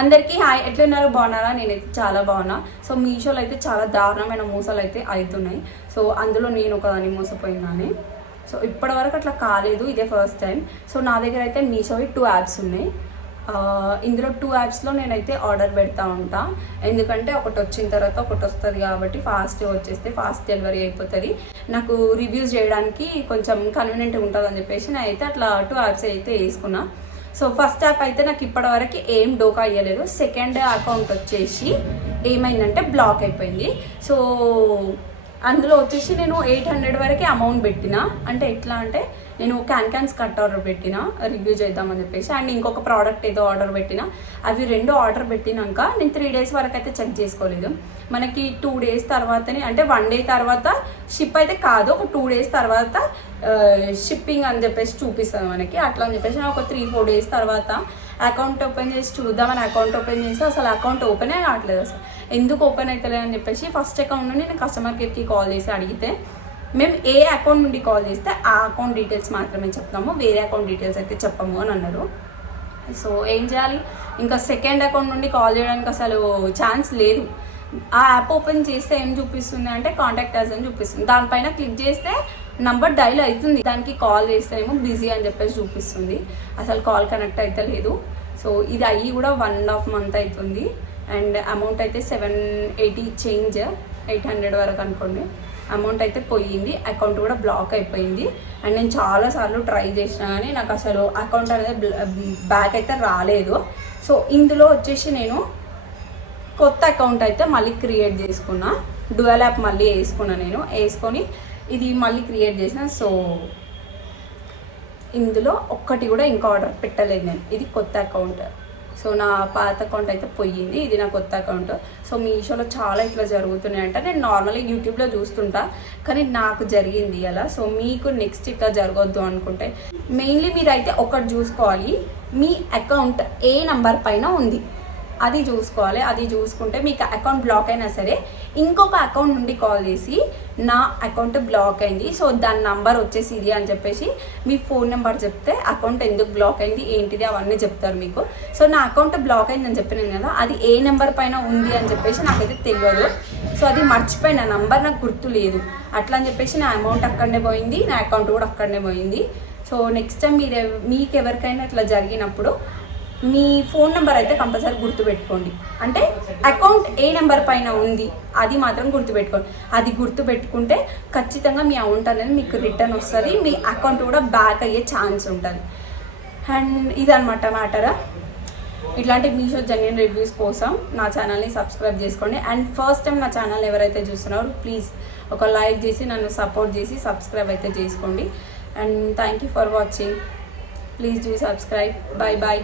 అందరికీ హాయ్. ఎట్లున్నారు? బాగున్నారా? నేనైతే చాలా బాగున్నా. సో మీషోలో అయితే చాలా దారుణమైన మోసాలు అయితే అవుతున్నాయి సో అందులో నేను ఒకదాన్ని మోసపోయిందని సో ఇప్పటివరకు అట్లా కాలేదు. ఇదే ఫస్ట్ టైం. సో నా దగ్గర అయితే మీషోవి టూ యాప్స్ ఉన్నాయి. ఇందులో టూ యాప్స్లో నేనైతే ఆర్డర్ పెడతా ఉంటా. ఎందుకంటే ఒకటి వచ్చిన తర్వాత ఒకటి వస్తుంది కాబట్టి ఫాస్ట్ వచ్చేస్తే ఫాస్ట్ డెలివరీ అయిపోతుంది. నాకు రివ్యూస్ చేయడానికి కొంచెం కన్వీనియంట్ ఉంటుంది అని చెప్పేసి నేను అయితే అట్లా టూ యాప్స్ అయితే వేసుకున్నాను సో ఫస్ట్ యాప్ అయితే నాకు ఇప్పటివరకు ఏం డోకా అయ్యలేదు సెకండ్ అకౌంట్ వచ్చేసి ఏమైందంటే బ్లాక్ అయిపోయింది. సో అందులో వచ్చేసి నేను ఎయిట్ హండ్రెడ్ వరకే అమౌంట్ పెట్టిన. అంటే ఎట్లా అంటే నేను క్యాన్ క్యాన్స్ కట్ ఆర్డర్ పెట్టిన రివ్యూ చేద్దామని చెప్పేసి. అండ్ ఇంకొక ప్రోడక్ట్ ఏదో ఆర్డర్ పెట్టిన అవి రెండు ఆర్డర్ పెట్టినాక నేను త్రీ డేస్ వరకు అయితే చెక్ చేసుకోలేదు. మనకి టూ డేస్ తర్వాతనే అంటే వన్ డే తర్వాత షిప్ అయితే కాదు ఒక టూ డేస్ తర్వాత షిప్పింగ్ అని చెప్పేసి చూపిస్తుంది మనకి. అట్లా అని చెప్పేసి ఒక త్రీ ఫోర్ డేస్ తర్వాత అకౌంట్ ఓపెన్ చేసి చూద్దామని అకౌంట్ ఓపెన్ చేసి అసలు అకౌంట్ ఓపెనే కావట్లేదు అసలు. ఎందుకు ఓపెన్ అవుతలేదు అని చెప్పేసి ఫస్ట్ అకౌంట్ నుండి నేను కస్టమర్ కేర్కి కాల్ చేసి అడిగితే మేము ఏ అకౌంట్ నుండి కాల్ చేస్తే ఆ అకౌంట్ డీటెయిల్స్ మాత్రమే చెప్తాము వేరే అకౌంట్ డీటెయిల్స్ అయితే చెప్పము అని అన్నారు. సో ఏం చేయాలి? ఇంకా సెకండ్ అకౌంట్ నుండి కాల్ చేయడానికి అసలు ఛాన్స్ లేదు. ఆ యాప్ ఓపెన్ చేస్తే ఏం చూపిస్తుంది అంటే కాంటాక్ట్ అస్ అని చూపిస్తుంది. దానిపైన క్లిక్ చేస్తే నంబర్ డైల్ అవుతుంది. దానికి కాల్ చేస్తే ఏమో బిజీ అని చెప్పేసి చూపిస్తుంది. అసలు కాల్ కనెక్ట్ అయితే లేదు. సో ఇది అయ్యి కూడా వన్ అండ్ హాఫ్ మంత్ అవుతుంది. అండ్ అమౌంట్ అయితే seven eighty change eight hundred వరకు అనుకోండి. అమౌంట్ అయితే పోయింది అకౌంట్ కూడా బ్లాక్ అయిపోయింది. అండ్ నేను చాలాసార్లు ట్రై చేసినా కానీ నాకు అసలు అకౌంట్ అనేది బ్యాక్ అయితే రాలేదు. సో ఇందులో వచ్చేసి నేను కొత్త అకౌంట్ అయితే మళ్ళీ క్రియేట్ చేసుకున్నా. డ్యువల్ యాప్ మళ్ళీ వేసుకున్నా నేను. వేసుకొని ఇది మళ్ళీ క్రియేట్ చేసిన. సో ఇందులో ఒక్కటి కూడా ఇంకా ఆర్డర్ పెట్టలేదు నేను. ఇది కొత్త అకౌంట్. సో నా పాత అకౌంట్ అయితే పోయింది ఇది నా కొత్త అకౌంట్. సో మీషోలో చాలా ఇట్లా జరుగుతున్నాయి అంటే నేను నార్మల్గా యూట్యూబ్లో చూస్తుంటా కానీ నాకు జరిగింది అలా. సో మీకు నెక్స్ట్ ఇట్లా జరగొద్దు అనుకుంటే. మెయిన్లీ మీరు అయితే ఒకటి చూసుకోవాలి మీ అకౌంట్ ఏ నంబర్ పైన ఉంది? అది చూసుకోవాలి అది చూసుకుంటే మీకు అకౌంట్ బ్లాక్ అయినా సరే ఇంకొక అకౌంట్ నుండి కాల్ చేసి నా అకౌంట్ బ్లాక్ అయింది. సో దాని నంబర్ వచ్చేసి ఇది అని చెప్పేసి మీ ఫోన్ నెంబర్ చెప్తే అకౌంట్ ఎందుకు బ్లాక్ అయింది ఏంటిది అవన్నీ చెప్తారు మీకు. సో నా అకౌంట్ బ్లాక్ అయింది అని చెప్పినాను కదా అది ఏ నెంబర్ పైన ఉంది అని చెప్పేసి నాకైతే తెలియదు. సో అది మర్చిపోయిన నంబర్ నాకు గుర్తు లేదు. అట్లా అని చెప్పేసి నా అమౌంట్ అక్కడనే పోయింది నా అకౌంట్ కూడా అక్కడనే పోయింది. సో నెక్స్ట్ టైం మీరు మీకు ఎవరికైనా ఇట్లా జరిగినప్పుడు మీ ఫోన్ నెంబర్ అయితే కంపల్సరీ గుర్తుపెట్టుకోండి. అంటే అకౌంట్ ఏ నెంబర్ పైన ఉంది అది మాత్రం గుర్తుపెట్టుకోండి. అది గుర్తుపెట్టుకుంటే ఖచ్చితంగా మీ అమౌంట్ అనేది మీకు రిటర్న్ వస్తుంది మీ అకౌంట్ కూడా బ్యాక్ అయ్యే ఛాన్స్ ఉంటుంది. అండ్ ఇదనమాట మ్యాటర్. ఇట్లాంటి మీషో జెన్యున్ రివ్యూస్ కోసం నా ఛానల్ని సబ్స్క్రైబ్ చేసుకోండి. అండ్ ఫస్ట్ టైం నా ఛానల్ ఎవరైతే చూస్తున్నారో ప్లీజ్ ఒక లైక్ చేసి నన్ను సపోర్ట్ చేసి సబ్స్క్రైబ్ అయితే చేసుకోండి. And thank you for watching. Please do subscribe. Bye bye